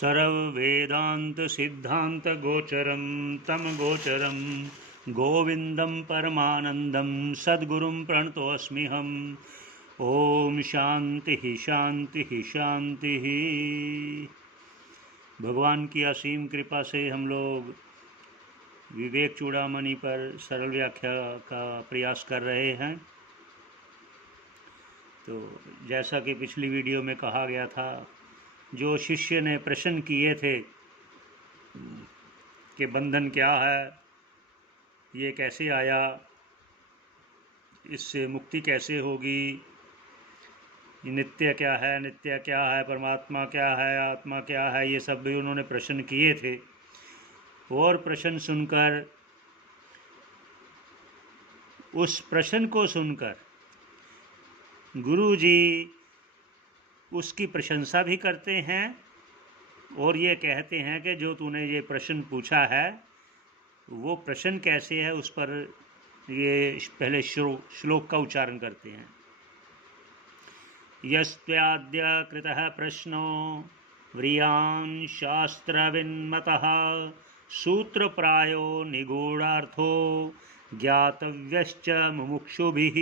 सर्ववेदान्तसिद्धान्तगोचरं तं गोचरं गोविन्दं परमानन्दं सद्गुरुं प्रणतोऽस्म्यहम्। ओम शांति शांति शांति। भगवान की असीम कृपा से हम लोग विवेक चूड़ामणि पर सरल व्याख्या का प्रयास कर रहे हैं। तो जैसा कि पिछली वीडियो में कहा गया था, जो शिष्य ने प्रश्न किए थे कि बंधन क्या है, ये कैसे आया, इससे मुक्ति कैसे होगी, नित्य क्या है, नित्य क्या है, परमात्मा क्या है, आत्मा क्या है, ये सब भी उन्होंने प्रश्न किए थे। और प्रश्न सुनकर, उस प्रश्न को सुनकर गुरु जी उसकी प्रशंसा भी करते हैं और ये कहते हैं कि जो तूने ये प्रश्न पूछा है वो प्रश्न कैसे है, उस पर ये पहले श्लोक का उच्चारण करते हैं। यस्त्याद्य कृतः प्रश्नो व्रियान् शास्त्रविन्मतः सूत्रप्रायो निगूढ़ार्थो ज्ञातव्यश्च मुमुक्षुभिः।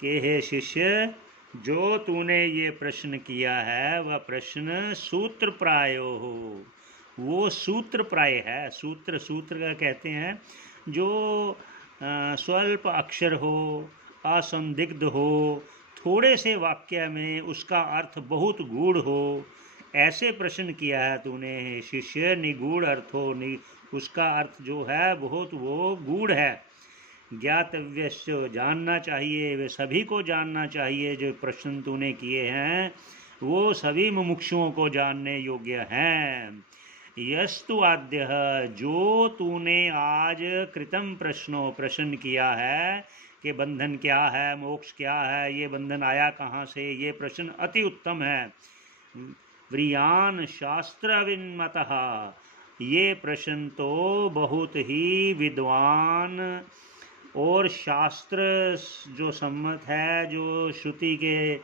कि हे शिष्य, जो तूने ये प्रश्न किया है वह प्रश्न सूत्र प्रायो हो, वो सूत्र प्राय है। सूत्र का कहते हैं जो स्वल्प अक्षर हो, असंदिग्ध हो, थोड़े से वाक्य में उसका अर्थ बहुत गूढ़ हो, ऐसे प्रश्न किया है तूने हे शिष्य। निगूढ़ अर्थ हो, उसका अर्थ जो है बहुत वो गूढ़ है। ज्ञातव्य, जानना चाहिए, वे सभी को जानना चाहिए। जो प्रश्न तूने किए हैं वो सभी मुमुक्षुओं को जानने योग्य हैं। यस्तु आद्य, जो तूने आज कृतम प्रश्न किया है कि बंधन क्या है, मोक्ष क्या है, ये बंधन आया कहाँ से, ये प्रश्न अति उत्तम है। व्रियान शास्त्र विन्मतः, ये प्रश्न तो बहुत ही विद्वान और शास्त्र जो सम्मत है, जो श्रुति के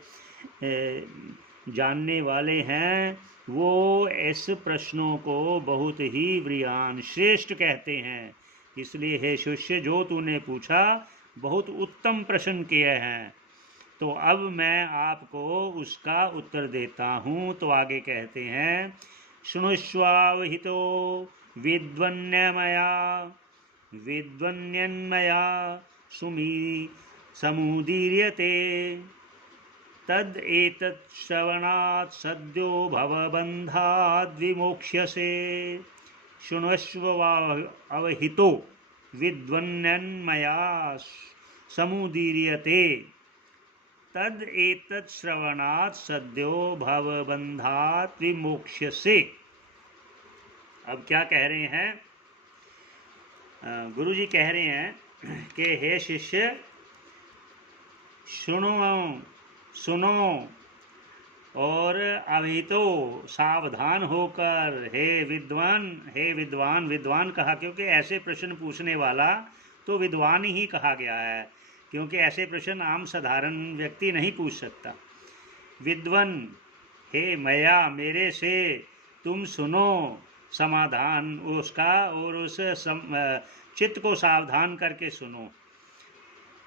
जानने वाले हैं, वो इस प्रश्नों को बहुत ही व्रियान, श्रेष्ठ कहते हैं। इसलिए हे शिष्य, जो तूने पूछा बहुत उत्तम प्रश्न किए हैं, तो अब मैं आपको उसका उत्तर देता हूँ। तो आगे कहते हैं, शृणुष्वावहितो विद्वन्यन्मया समुदीर्यते तद एतत् श्रवणात् सद्यो भवबन्धाद् विमोक्ष्यसे। शृण्वस्व अवहितो विद्वन्यन्मया समुदीर्यते तद एतत् श्रवणात् सद्यो भवबन्धात् विमोक्ष्यसे। अब क्या कह रहे हैं? गुरु जी कह रहे हैं कि हे शिष्य, सुनो और अभी तो सावधान होकर, हे विद्वान। विद्वान कहा क्योंकि ऐसे प्रश्न पूछने वाला तो विद्वान ही कहा गया है, क्योंकि ऐसे प्रश्न आम साधारण व्यक्ति नहीं पूछ सकता। विद्वान, हे मया, मेरे से तुम सुनो समाधान उसका, और उस चित्त को सावधान करके सुनो।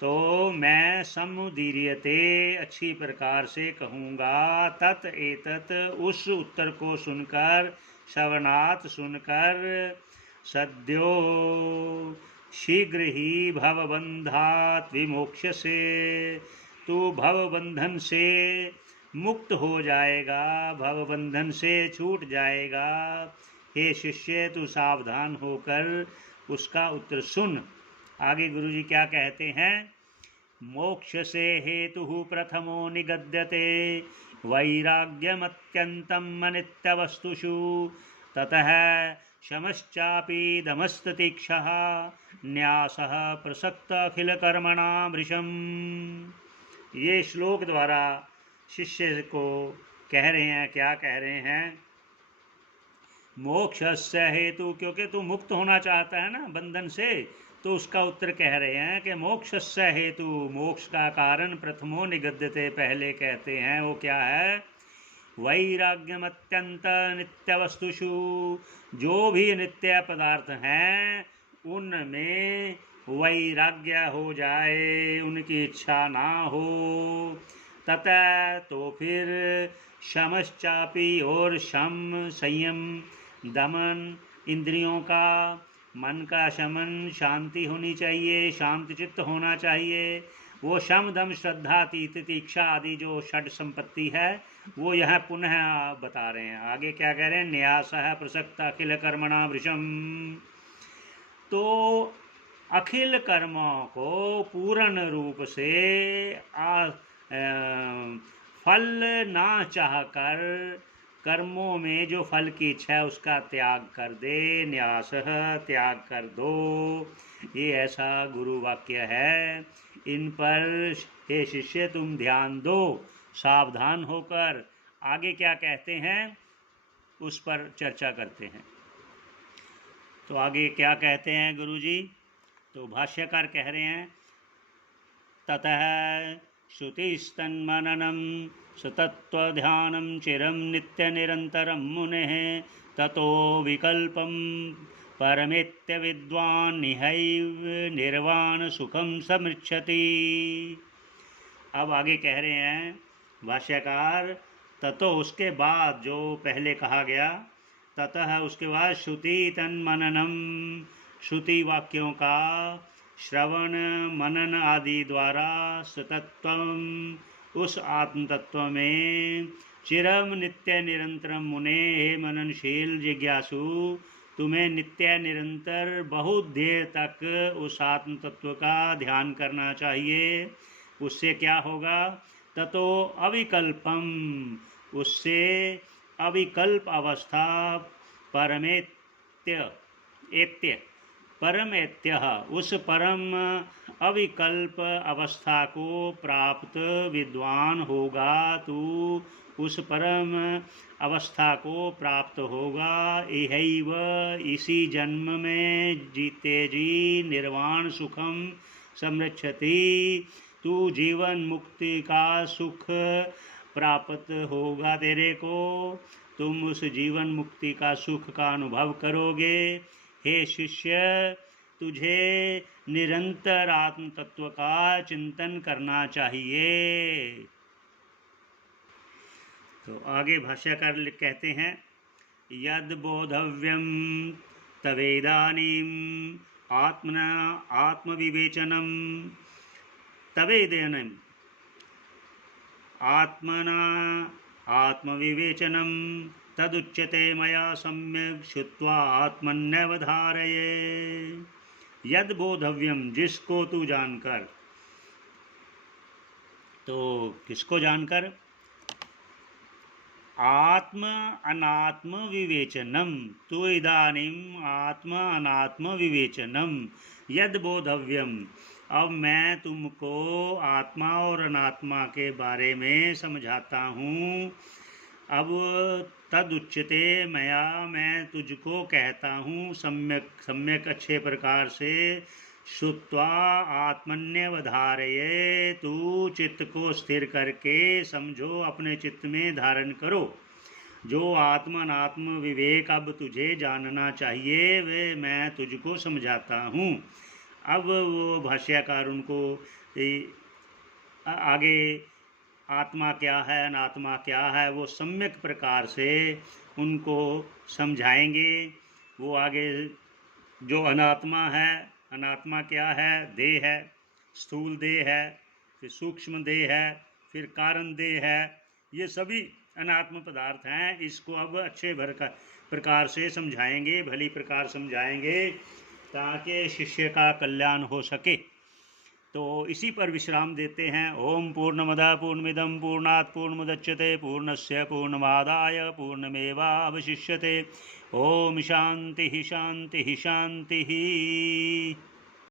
तो मैं समुदीर्यते, अच्छी प्रकार से कहूँगा, तत् एतत्, उस उत्तर को सुनकर, श्रवणात् सुनकर, सद्यो शीघ्र ही भवबन्धात् विमोक्ष्यसे, तू भवबंधन से मुक्त हो जाएगा, भवबंधन से छूट जाएगा। हे शिष्य, तू सावधान होकर उसका उत्तर सुन। आगे गुरुजी क्या कहते हैं? मोक्ष से हेतु प्रथमो निगद्यते वैराग्यमत्यन्तम् अनित्यवस्तुषु ततः शमश्चापि दमस्ततीक्षः न्यासः प्रसक्त अखिल कर्मणा भृशम्। ये श्लोक द्वारा शिष्य को कह रहे हैं, क्या कह रहे हैं? मोक्षस्य हेतु, क्योंकि तू मुक्त होना चाहता है ना बंधन से, तो उसका उत्तर कह रहे हैं कि मोक्षस्य हेतु, मोक्ष का कारण प्रथमो निगद्यते, पहले कहते हैं वो क्या है? वैराग्यमत्यंत नित्य वस्तुषु, जो भी नित्य पदार्थ हैं उनमें वैराग्य हो जाए, उनकी इच्छा ना हो। ततः तो फिर शमश्चापी, और शम संयम, दमन, इंद्रियों का, मन का शमन, शांति होनी चाहिए, शांत चित्त होना चाहिए। वो शम दम श्रद्धा तितिक्षा आदि जो षड संपत्ति है वो यह पुनः बता रहे हैं। आगे क्या कह रहे हैं, न्यासः प्रसक्त अखिल कर्मणा वृषम। तो अखिल कर्मों को पूर्ण रूप से फल ना चाहकर कर्मों में जो फल की इच्छा है उसका त्याग कर दे, न्यासः त्याग कर दो। ये ऐसा गुरु वाक्य है। इन पर हे शिष्य तुम ध्यान दो, सावधान होकर। आगे क्या कहते हैं उस पर चर्चा करते हैं। तो आगे क्या कहते हैं गुरु जी, तो भाष्यकार कह रहे हैं, ततः श्रुतिस्तन्मननं सतत्वध्यानं चिरं नित्यनिरन्तरं मुनेः ततो विकल्पं परमेत्य विद्वान् निहैव निर्वाण सुखम समृच्छति। अब आगे कह रहे हैं भाष्यकार, ततो उसके बाद जो पहले कहा गया, ततः उसके बाद श्रुति तन्मननम, श्रुति वाक्यों का श्रवण मनन आदि द्वारा सतत्वम उस आत्म तत्व में, चिरम नित्य निरंतरम मुने, हे मननशील जिज्ञासु तुम्हें नित्य निरंतर बहुत देर तक उस आत्म तत्व का ध्यान करना चाहिए। उससे क्या होगा, ततो अविकल्पम, उससे अविकल्प अवस्था, परमेत्य एत्य परमेत्य उस परम अविकल्प अवस्था को प्राप्त विद्वान होगा। तू उस परम अवस्था को प्राप्त होगा। यही इसी जन्म में जीते जी निर्वाण सुखम समृच्छति, तू जीवन मुक्ति का सुख प्राप्त होगा तेरे को, तुम उस जीवन मुक्ति का सुख का अनुभव करोगे। हे शिष्य, तुझे निरंतर आत्म तत्व का चिंतन करना चाहिए। तो आगे भाष्यकार कहते हैं, यद बोधव्यम तवेदानीम आत्मना आत्मविवेचनम, तवेदानीम आत्मना आत्मविवेचनम तदुच्यते मया सम्यक श्रुत्वा आत्मन्यवधारये। यद बोधव्यम, जिसको तू जानकर, तो किसको जानकर, आत्म अनात्म विवेचनम, तो इदानीम आत्म अनात्म विवेचनम यद बोधव्यम। अब मैं तुमको आत्मा और अनात्मा के बारे में समझाता हूँ। अब तद उच्यते मया, मैं तुझको कहता हूँ, सम्यक सम्यक अच्छे प्रकार से, श्रुत्वा आत्मन्यवधारये, तू चित्त को स्थिर करके समझो, अपने चित्त में धारण करो। जो आत्मा अनात्म विवेक अब तुझे जानना चाहिए वे मैं तुझको समझाता हूँ। अब वो भाष्यकार उनको आगे आत्मा क्या है अनात्मा क्या है वो सम्यक प्रकार से उनको समझाएंगे। वो आगे जो अनात्मा है, अनात्मा क्या है, देह है, स्थूल देह है, फिर सूक्ष्म देह है, फिर कारण देह है, ये सभी अनात्म पदार्थ हैं। इसको अब अच्छे प्रकार से समझाएंगे, भली प्रकार समझाएंगे ताकि शिष्य का कल्याण हो सके। तो इसी पर विश्राम देते हैं। ओम पूर्णमदः पूर्णमिदं पूर्णात् पूर्णमुदच्यते पूर्णस्य पूर्णमादाय पूर्णमेवावशिष्यते। ओम शांति शांति शांति।